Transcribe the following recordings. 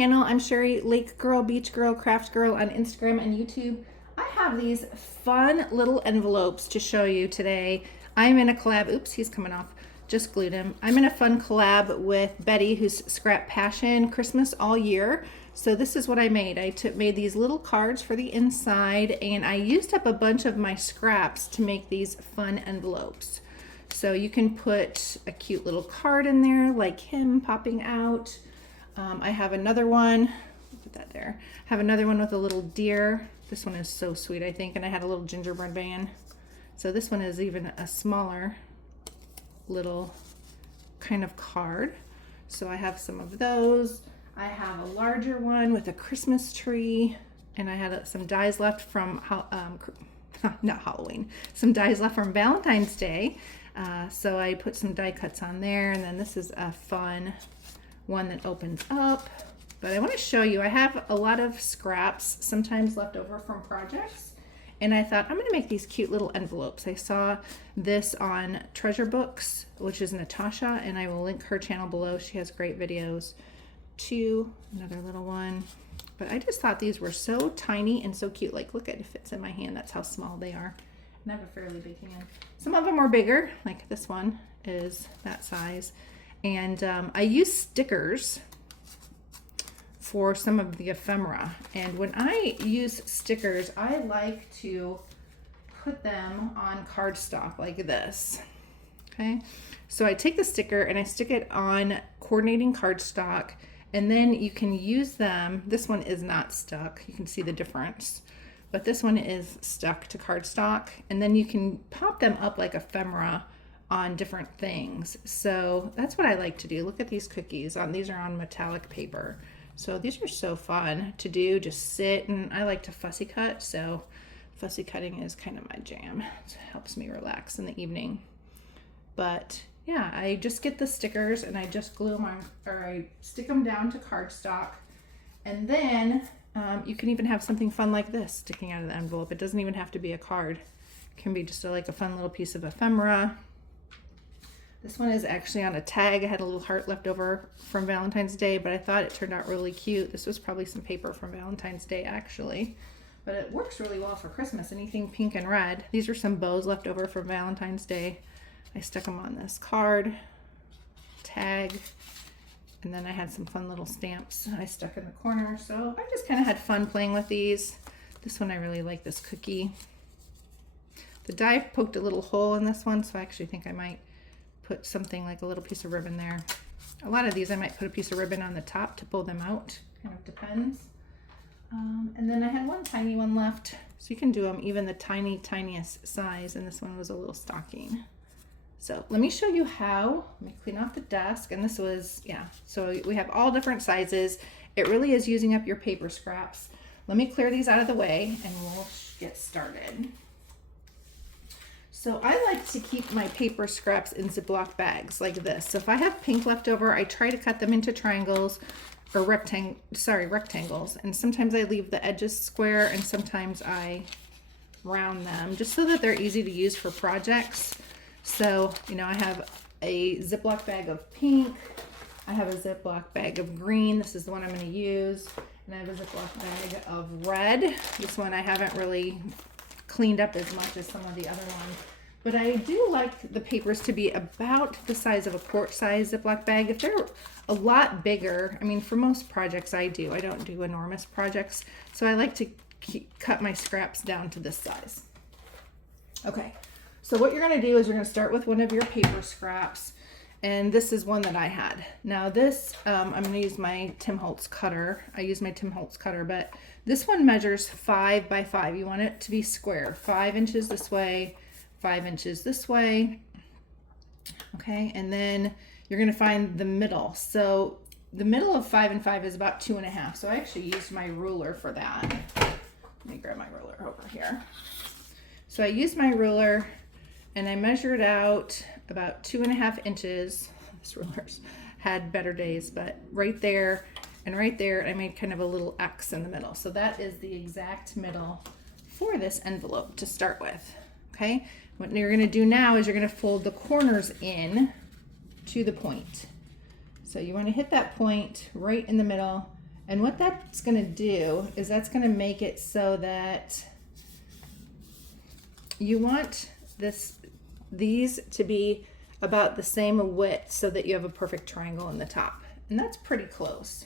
channel. I'm Sherry, Lake Girl, Beach Girl, Craft Girl on Instagram and YouTube. I have these fun little envelopes to show you today. I'm in a collab, oops, he's coming off, just glued him. I'm in a fun collab with Betty, who's Scrap Passion, Christmas all year. So this is what I made. I made these little cards for the inside, and I used up a bunch of my scraps to make these fun envelopes. So you can put a cute little card in there, like him popping out. I have another one, put that there. I have another one with a little deer. This one is so sweet, I think, and I had a little gingerbread man. So this one is even a smaller little kind of card. So I have some of those. I have a larger one with a Christmas tree, and I had some dies left from, not Halloween, some dies left from Valentine's Day. So I put some die cuts on there, and then this is a fun one that opens up. But I want to show you, I have a lot of scraps, sometimes left over from projects, and I thought I'm going to make these cute little envelopes. I saw this on Treasure Books, which is Natasha, and I will link her channel below. She has great videos too. Another little one. But I just thought these were so tiny and so cute. Like, look at it, fits in my hand. That's how small they are. And I have a fairly big hand. Some of them are bigger, like this one is that size. And I use stickers for some of the ephemera. And when I use stickers, I like to put them on cardstock like this. Okay, so I take the sticker and I stick it on coordinating cardstock, and then you can use them. This one is not stuck. You can see the difference. But this one is stuck to cardstock, and then you can pop them up like ephemera on different things. So that's what I like to do. Look at these cookies. These are on metallic paper. So these are so fun to do, just sit, and I like to fussy cut, so fussy cutting is kind of my jam. It helps me relax in the evening. But yeah, I just get the stickers and I just glue them on, or I stick them down to cardstock, and then you can even have something fun like this sticking out of the envelope. It doesn't even have to be a card. It can be just like a fun little piece of ephemera. This one is actually on a tag. I had a little heart left over from Valentine's Day, but I thought it turned out really cute. This was probably some paper from Valentine's Day, actually. But it works really well for Christmas, anything pink and red. These are some bows left over from Valentine's Day. I stuck them on this card, tag, and then I had some fun little stamps I stuck in the corner. So I just kind of had fun playing with these. This one, I really like this cookie. The die poked a little hole in this one, so I actually think I might put something like a little piece of ribbon there. A lot of these I might put a piece of ribbon on the top to pull them out, kind of depends. And then I had one tiny one left, so you can do them even the tiniest size, and this one was a little stocking. So let me show you how. Let me clean off the desk, and this was, yeah, so we have all different sizes. It really is using up your paper scraps. Let me clear these out of the way and we'll get started. So I like to keep my paper scraps in Ziploc bags like this. So if I have pink left over, I try to cut them into triangles or rectangles. And sometimes I leave the edges square, and sometimes I round them just so that they're easy to use for projects. So, you know, I have a Ziploc bag of pink. I have a Ziploc bag of green. This is the one I'm going to use. And I have a Ziploc bag of red. This one I haven't really cleaned up as much as some of the other ones, but I do like the papers to be about the size of a quart size Ziploc bag. If they're a lot bigger, I mean, for most projects I don't do enormous projects, so I like to cut my scraps down to this size. Okay, so what you're going to do is you're going to start with one of your paper scraps, and this is one that I had. Now this, I'm going to use my Tim Holtz cutter. I use my Tim Holtz cutter, but this one measures 5 by 5. You want it to be square, 5 inches this way, 5 inches this way. Okay, and then you're going to find the middle. So the middle of 5 and 5 is about 2.5. So I actually used my ruler for that. Let me grab my ruler over here. So I used my ruler and I measured out about 2.5 inches. This ruler's had better days, but right there and right there, I made kind of a little X in the middle. So that is the exact middle for this envelope to start with. Okay, what you're going to do now is you're going to fold the corners in to the point. So you want to hit that point right in the middle, And what that's gonna do is that's gonna make it so that you want these to be about the same width so that you have a perfect triangle in the top. And that's pretty close.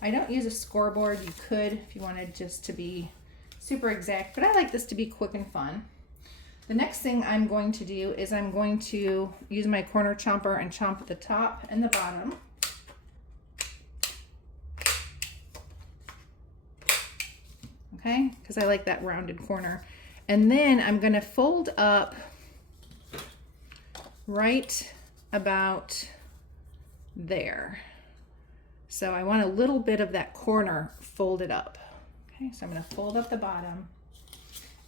I don't use a scoreboard. You could if you wanted just to be super exact, but I like this to be quick and fun. The next thing I'm going to do is I'm going to use my corner chomper and chomp the top and the bottom. Okay, because I like that rounded corner. And then I'm going to fold up right about there. So I want a little bit of that corner folded up. Okay, so I'm going to fold up the bottom.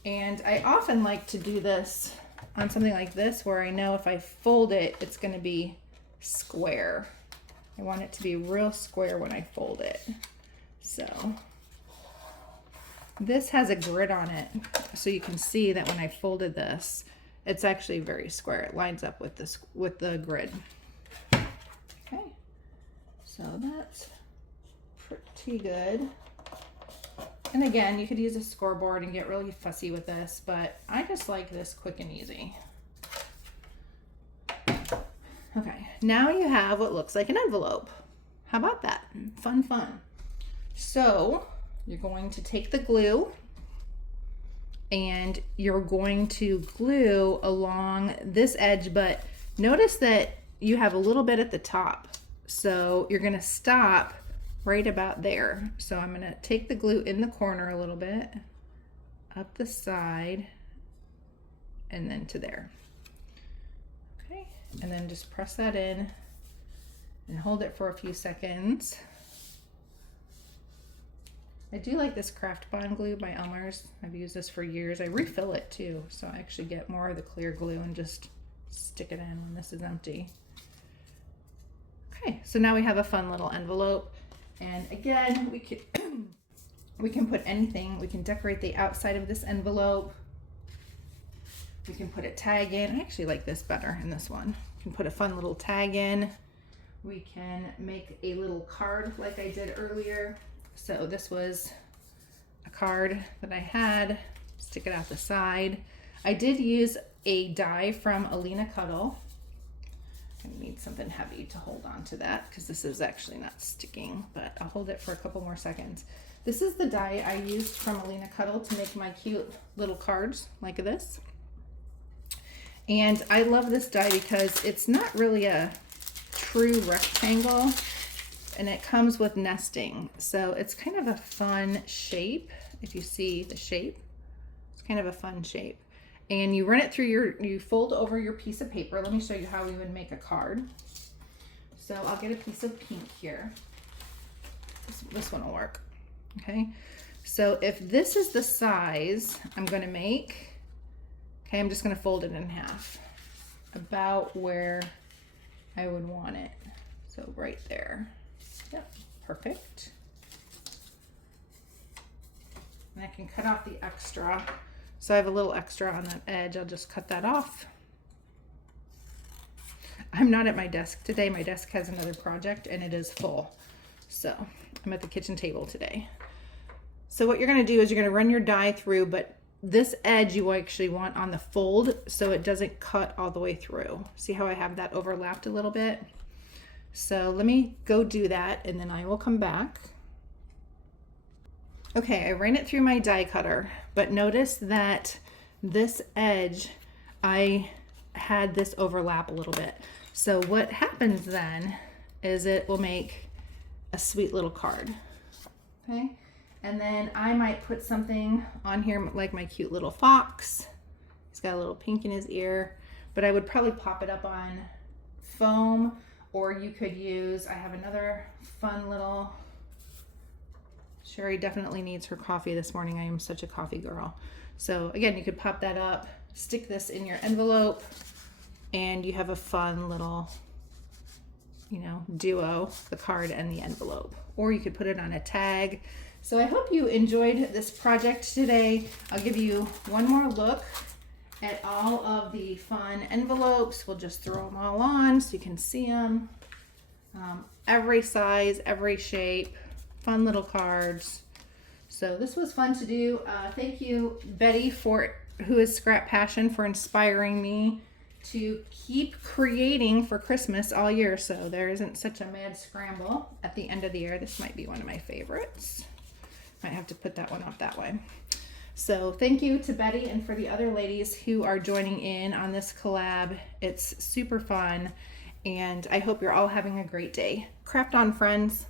And I often like to do this on something like this where I know if I fold it, it's going to be square. I want it to be real square when I fold it. So this has a grid on it, so you can see that when I folded this, it's actually very square. It lines up with this with the grid. Okay, so that's pretty good. And again, you could use a scoreboard and get really fussy with this, but I just like this quick and easy. Okay, now you have what looks like an envelope. How about that? Fun, fun. So you're going to take the glue and you're going to glue along this edge, but notice that you have a little bit at the top. So you're gonna stop right about there. So I'm gonna take the glue in the corner a little bit, up the side, and then to there. Okay, and then just press that in and hold it for a few seconds. I do like this Craft Bond glue by Elmer's. I've used this for years. I refill it too, so I actually get more of the clear glue and just stick it in when this is empty. Okay, so now we have a fun little envelope. And again, we can put anything. We can decorate the outside of this envelope. We can put a tag in. I actually like this better in this one. We can put a fun little tag in. We can make a little card like I did earlier. So this was a card that I had, stick it out the side. I did use a die from ALINA CUTTLE. I need something heavy to hold on to that because this is actually not sticking, but I'll hold it for a couple more seconds. This is the die I used from ALINA CUTTLE to make my cute little cards like this. And I love this die because it's not really a true rectangle, and it comes with nesting. So it's kind of a fun shape. If you see the shape, it's kind of a fun shape. And you run it through you fold over your piece of paper. Let me show you how we would make a card. So I'll get a piece of pink here. This one will work. Okay. So if this is the size I'm going to make, okay, I'm just going to fold it in half about where I would want it. So right there. Yep, perfect. And I can cut off the extra. So I have a little extra on that edge. I'll just cut that off. I'm not at my desk today. My desk has another project and it is full. So I'm at the kitchen table today. So what you're gonna do is you're gonna run your die through, but this edge you actually want on the fold so it doesn't cut all the way through. See how I have that overlapped a little bit? So let me go do that and then I will come back. Okay, I ran it through my die cutter, but notice that this edge, I had this overlap a little bit. So what happens then is it will make a sweet little card, okay? And then I might put something on here like my cute little fox. He's got a little pink in his ear, but I would probably pop it up on foam, or you could use, I have another fun little, Sherry definitely needs her coffee this morning. I am such a coffee girl. So again, you could pop that up, stick this in your envelope, and you have a fun little, you know, duo, the card and the envelope. Or you could put it on a tag. So I hope you enjoyed this project today. I'll give you one more look at all of the fun envelopes. We'll just throw them all on so you can see them. Every size, every shape. fun little cards. So this was fun to do. Thank you, Betty, who is Scrap Passion, for inspiring me to keep creating for Christmas all year, so there isn't such a mad scramble at the end of the year. This might be one of my favorites. Might have to put that one up that way. So thank you to Betty and for the other ladies who are joining in on this collab. It's super fun, and I hope you're all having a great day. Craft on, friends.